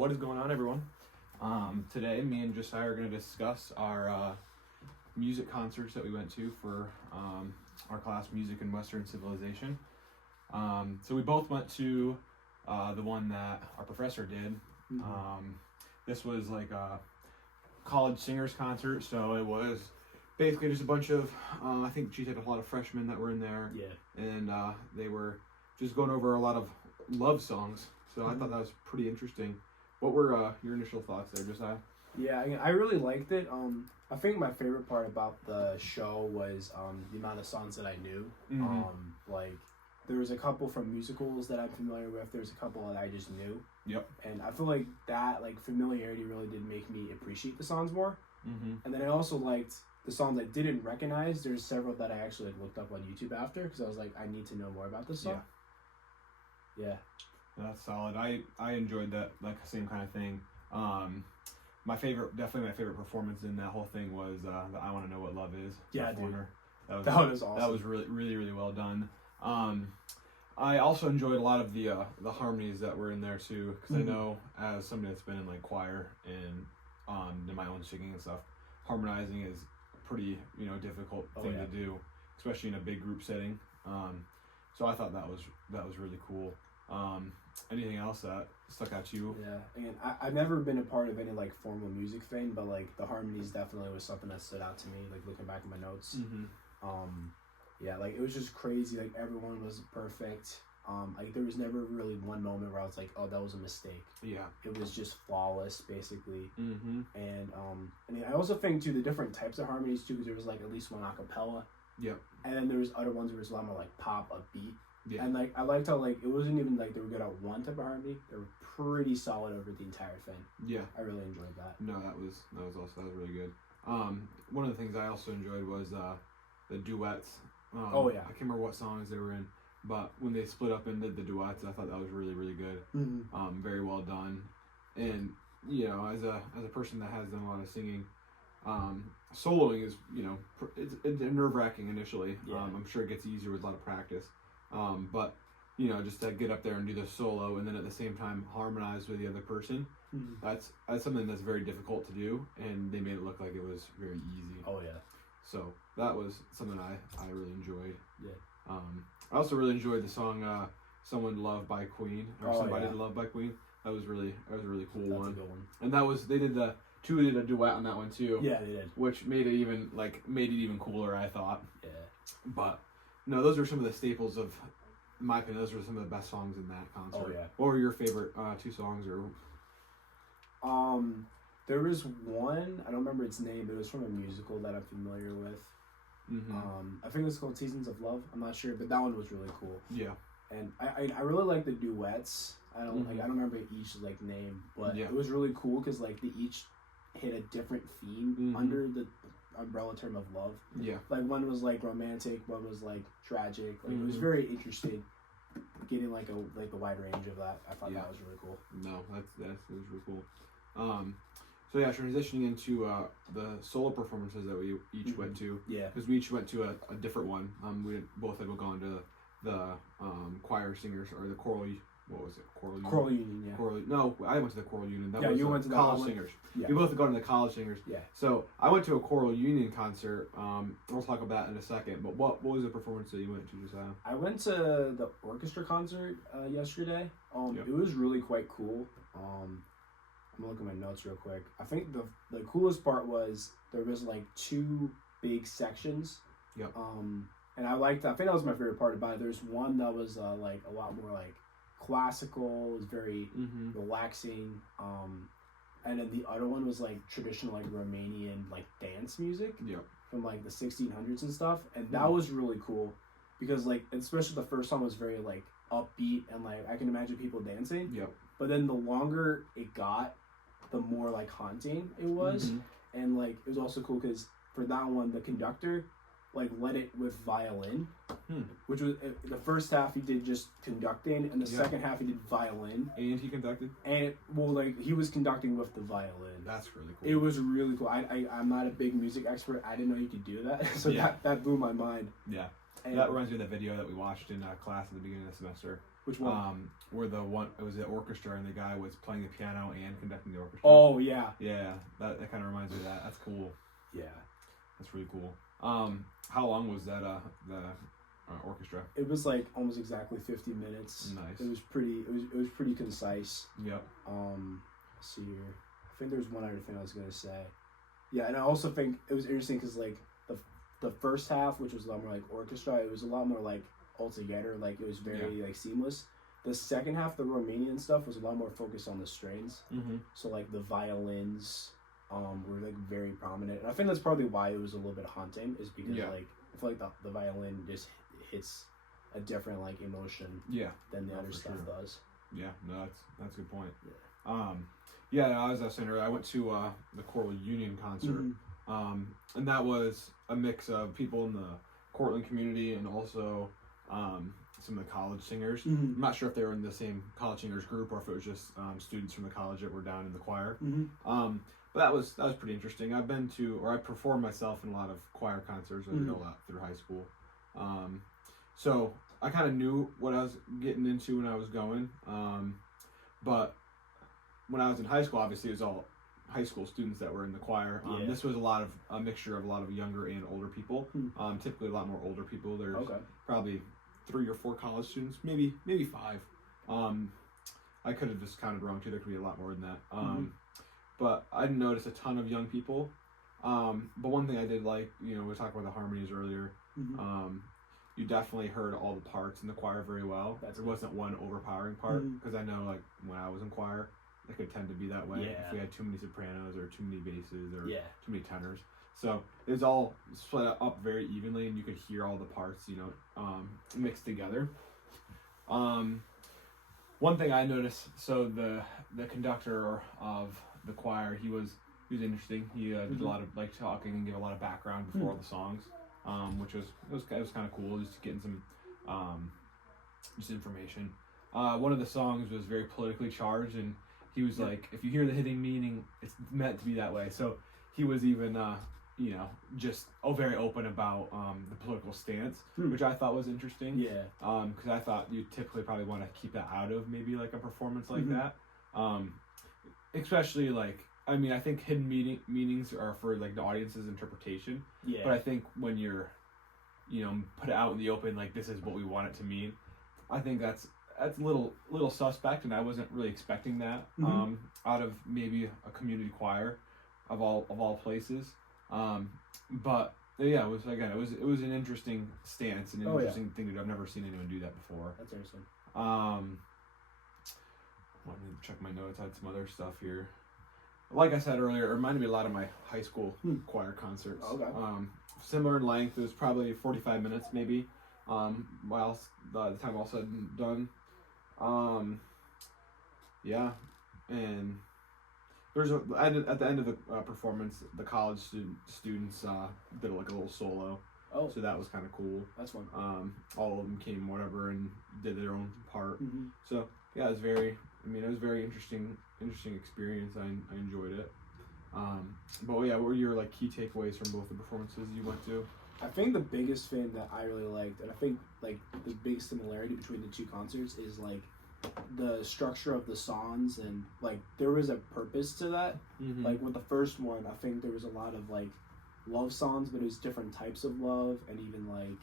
What is going on, everyone? Today, me and Josiah are going to discuss our music concerts that we went to for our class, Music and Western Civilization. So we both went to the one that our professor did. This was like a college singers concert, so it was basically just a bunch of, I think she had a lot of freshmen that were in there. Yeah. And they were just going over a lot of love songs. So I thought that was pretty interesting. What were your initial thoughts there, Josiah? Yeah, I really liked it. I think my favorite part about the show was the amount of songs that I knew. Like, there was a couple from musicals that I'm familiar with. There's a couple that I just knew. Yep. And I feel like that, like, familiarity really did make me appreciate the songs more. And then I also liked the songs I didn't recognize. There's several that I actually looked up on YouTube after because I was like, I need to know more about this song. Yeah. That's solid. I enjoyed that, like, same kind of thing. Definitely my favorite performance in that whole thing was the I Want to Know What Love Is. Yeah, dude. That was awesome. That was really well done. I also enjoyed a lot of the harmonies that were in there too, because I know as somebody that's been in like choir and in my own singing and stuff, harmonizing is a pretty difficult thing to do, especially in a big group setting. So I thought that was really cool. Anything else that stuck out to you? Yeah, and I've never been a part of any like formal music thing, but like the harmonies definitely was something that stood out to me. Like looking back at my notes, yeah, like it was just crazy. Like everyone was perfect. Like there was never really one moment where I was like, oh, that was a mistake. Yeah, it was just flawless, basically. And I mean, I also think too the different types of harmonies too, because there was like at least one a cappella. Yep. And then there was other ones where it was a lot more like pop, upbeat. Yeah. And like I liked how like it wasn't even like they were good at one type of harmony. They were pretty solid over the entire thing. Yeah. I really enjoyed that. No, that was really good. One of the things I also enjoyed was the duets. I can't remember what songs they were in, but when they split up and did the duets, I thought that was really good. Very well done. And as a person that has done a lot of singing, soloing is it's nerve-wracking initially. Yeah. I'm sure it gets easier with a lot of practice. But just to get up there and do the solo and then at the same time harmonize with the other person, that's something that's very difficult to do, and they made it look like it was very easy. Oh yeah. So that was something I really enjoyed. Yeah. I also really enjoyed the song "Someone Loved by Queen" or "Somebody Loved by Queen." That was a really cool That's one. a good one. And they did a duet on that one too. Yeah, they did. Which made it even cooler, I thought. Yeah. But no, those are some of the staples of, in my opinion, those were some of the best songs in that concert. Oh yeah. What were your favorite two songs or? There was one, I don't remember its name, but it was from a musical that I'm familiar with. I think it was called Seasons of Love. I'm not sure, but that one was really cool. Yeah. And I really like the duets. I don't remember each like name, but it was really cool because like they each hit a different theme under the umbrella term of love. Yeah. Like one was like romantic, one was like tragic. Like it was very interesting, getting like a wide range of that. I thought that was really cool. No, that was really cool. So yeah, transitioning into the solo performances that we each went to. Yeah. Because we each went to a different one. We both had gone to the choir singers or the choral. What was it? Choral Union, yeah. No, I went to the Choral Union. That was you went to the college singers. Yeah. We both had gone to the college singers. Yeah. So I went to a Choral Union concert. We'll talk about that in a second. But what was the performance that you went to, Josiah? I went to the orchestra concert yesterday. It was really quite cool. I'm gonna look at my notes real quick. I think the coolest part was there was like two big sections. Yep. And I think that was my favorite part about it. There's one that was like a lot more like classical, it was very relaxing, and then the other one was like traditional like Romanian like dance music from like the 1600s and stuff, and that was really cool because like especially the first song was very like upbeat and like I can imagine people dancing, but then the longer it got, the more like haunting it was, and like it was also cool because for that one the conductor like led it with violin, which was the first half he did just conducting, and the second half he did violin. And he conducted? And like he was conducting with the violin. That's really cool. It was really cool. I'm not a big music expert. I didn't know you could do that, so that blew my mind. Yeah. And that reminds me of the video that we watched in class at the beginning of the semester. Which one? Where it was the orchestra and the guy was playing the piano and conducting the orchestra. Oh yeah. Yeah, that kind of reminds me of that. That's cool. Yeah. That's really cool. How long was that the orchestra? It was like almost exactly 50 minutes. Nice. It was pretty concise. Yep. Let's see here. I think there's one other thing I was gonna say. Yeah, and I also think it was interesting because like the first half, which was a lot more like orchestra, it was a lot more like all together. Like it was very like seamless. The second half, the Romanian stuff, was a lot more focused on the strings. Mm-hmm. So like the violins were like very prominent, and I think that's probably why it was a little bit haunting. Is because like I feel like the violin just hits a different like emotion than the other stuff does. Yeah, no, that's a good point. Yeah. As I was saying earlier, I went to the Cortland Union concert, and that was a mix of people in the Cortland community and also some of the college singers. I'm not sure if they were in the same college singers group or if it was just students from the college that were down in the choir. But that was pretty interesting. I performed myself in a lot of choir concerts. I did a lot through high school. So I kind of knew what I was getting into when I was going. But when I was in high school, obviously it was all high school students that were in the choir. This was a mixture of a lot of younger and older people. Typically a lot more older people. There's probably 3 or 4 college students, maybe 5. I could have just counted wrong too. There could be a lot more than that. But I didn't notice a ton of young people. But one thing I did like, we were talking about the harmonies earlier. You definitely heard all the parts in the choir very well. There wasn't one overpowering part, because I know like when I was in choir, it could tend to be that way if we had too many sopranos or too many basses or too many tenors. So it was all split up very evenly, and you could hear all the parts, mixed together. One thing I noticed, so the conductor of the choir, he was interesting. He did a lot of like talking and give a lot of background before all the songs, which was kind of cool, just getting some just information. One of the songs was very politically charged, and he was like, if you hear the hidden meaning, it's meant to be that way. So he was even just very open about the political stance, which I thought was interesting. Yeah. Because I thought you typically probably want to keep that out of maybe like a performance like that. Especially like, I mean, I think hidden meanings are for like the audience's interpretation. Yeah. But I think when you're, put it out in the open, like this is what we want it to mean, I think that's a little suspect, and I wasn't really expecting that out of maybe a community choir of all places. But yeah, it was an interesting stance, an interesting thing to do. I've never seen anyone do that before. That's interesting. Let me check my notes. I had some other stuff here. Like I said earlier, it reminded me a lot of my high school choir concerts. Okay. Similar in length. It was probably 45 minutes maybe. While the time all said and done. Yeah, and there's at the end of the performance, the college students did like a little solo. Oh, so that was kind of cool. That's fun. All of them came whatever and did their own part. So yeah, it was very interesting experience. I enjoyed it. But yeah, what were your like key takeaways from both the performances you went to? I think the biggest thing that I really liked, and I think like the big similarity between the two concerts, is like the structure of the songs, and like there was a purpose to that. Like with the first one, I think there was a lot of like love songs, but it was different types of love, and even like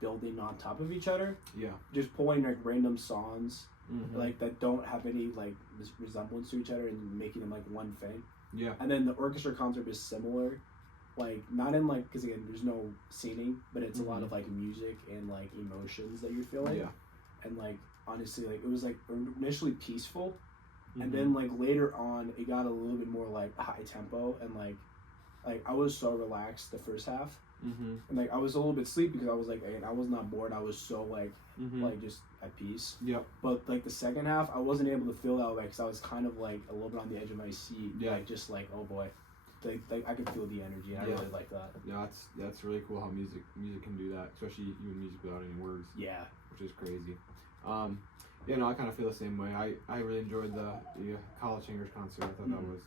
building on top of each other. Yeah, just pulling like random songs like that don't have any like resemblance to each other and making them like one thing. Yeah, and then the orchestra concert is similar. Like, not in, like, because, again, there's no singing, but it's a lot of, like, music and, like, emotions that you're feeling. Yeah. And, like, honestly, like, it was, like, initially peaceful, and then, like, later on, it got a little bit more, like, high tempo, and, like, I was so relaxed the first half, and, like, I was a little bit sleepy because I was, like, I was not bored, I was so, like, just at peace. Yep. But, like, the second half, I wasn't able to feel that way because I was kind of, like, a little bit on the edge of my seat. Yeah. Like, just, like, oh, boy. Like I could feel the energy, and I really like that. Yeah, that's really cool how music can do that, especially even music without any words. Yeah, which is crazy. I kind of feel the same way. I really enjoyed the College Singers concert. I thought that was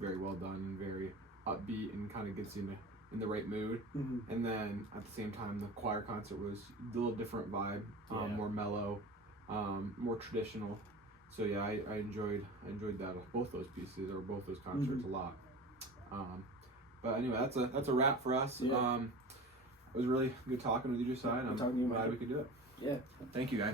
very well done, very upbeat, and kind of gets you in the right mood. And then at the same time, the choir concert was a little different vibe, more mellow, more traditional. So yeah, I enjoyed that, both those pieces or both those concerts a lot. But anyway, that's a wrap for us. Yeah. It was really good talking with you, Josiah. And I'm talking to you, glad Mike. we could do it. Yeah. Thank you, guys.